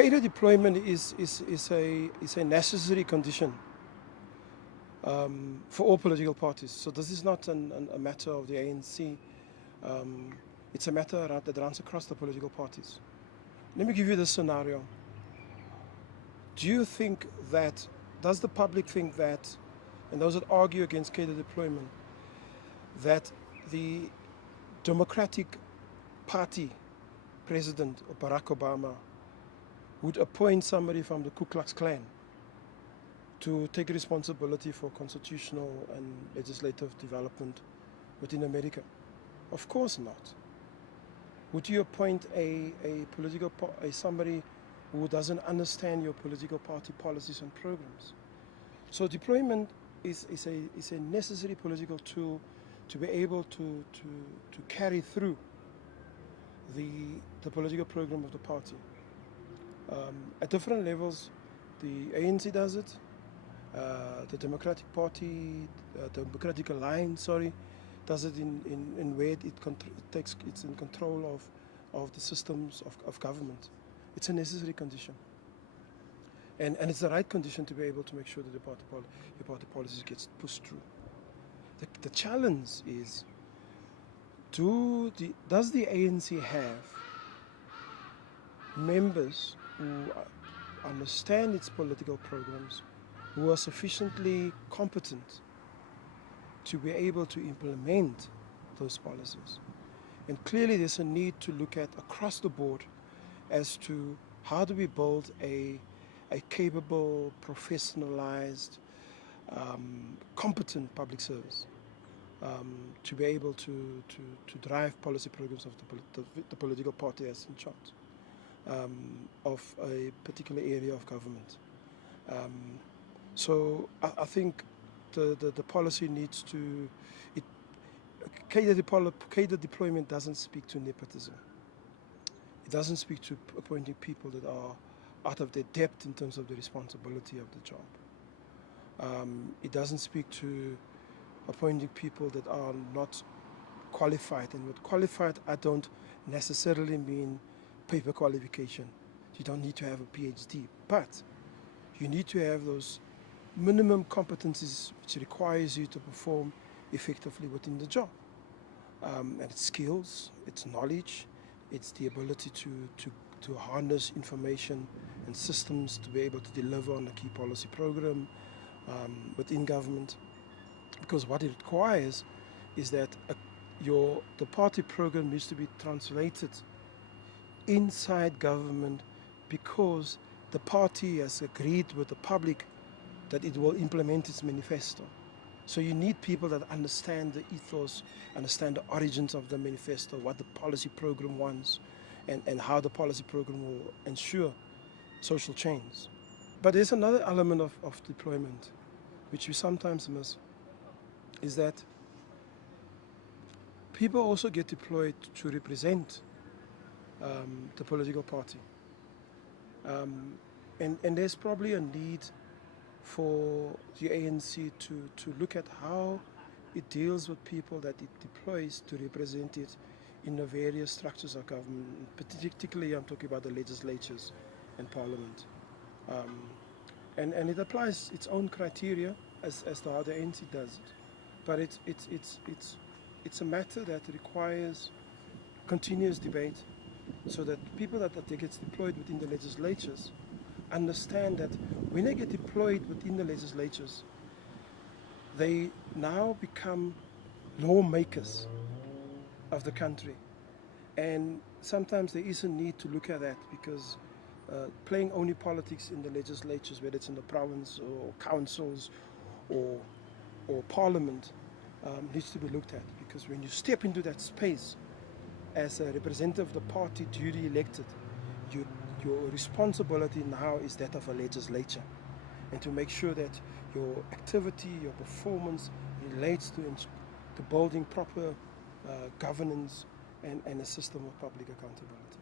Cadre deployment is a necessary condition for all political parties. So this is not a matter of the ANC. It's a matter that runs across the political parties. Let me give you this scenario. Do you think that, does the public think that, and those that argue against cadre deployment, that the Democratic Party President, Barack Obama, would appoint somebody from the Ku Klux Klan to take responsibility for constitutional and legislative development within America? Of course not. Would you appoint somebody who doesn't understand your political party policies and programs? So deployment is a necessary political tool to be able to carry through the political program of the party. At different levels, the ANC does it, the Democratic Party, Democratic Alliance, does it in where it's in control of the systems of government. It's a necessary condition. And it's the right condition to be able to make sure that your party policies gets pushed through. The challenge is, does the ANC have members who understand its political programs, who are sufficiently competent to be able to implement those policies? And clearly there's a need to look at across the board as to how do we build a capable, professionalized, competent public service to be able to drive policy programs of the political party as in charge of a particular area of government. So I think the policy needs to, cadre deployment doesn't speak to nepotism. It doesn't speak to appointing people that are out of their depth in terms of the responsibility of the job. It doesn't speak to appointing people that are not qualified. And with qualified, I don't necessarily mean paper qualification. You don't need to have a PhD, but you need to have those minimum competencies which requires you to perform effectively within the job. And it's skills, it's knowledge, it's the ability to harness information and systems to be able to deliver on a key policy program within government. Because what it requires is that the party program needs to be translated inside government, because the party has agreed with the public that it will implement its manifesto. So you need people that understand the ethos, understand the origins of the manifesto, what the policy program wants, and how the policy program will ensure social change. But there's another element of deployment which we sometimes miss, is that people also get deployed to represent the political party. And there's probably a need for the ANC to look at how it deals with people that it deploys to represent it in the various structures of government. Particularly, I'm talking about the legislatures and parliament. And it applies its own criteria as to how the ANC does it. But it's a matter that requires continuous debate, so that people that get deployed within the legislatures understand that when they get deployed within the legislatures, they now become lawmakers of the country. And sometimes there is a need to look at that, because playing only politics in the legislatures, whether it's in the province or councils or parliament, needs to be looked at. Because when you step into that space as a representative of the party duly elected, your responsibility now is that of a legislature, and to make sure that your activity, your performance relates to building proper governance and a system of public accountability.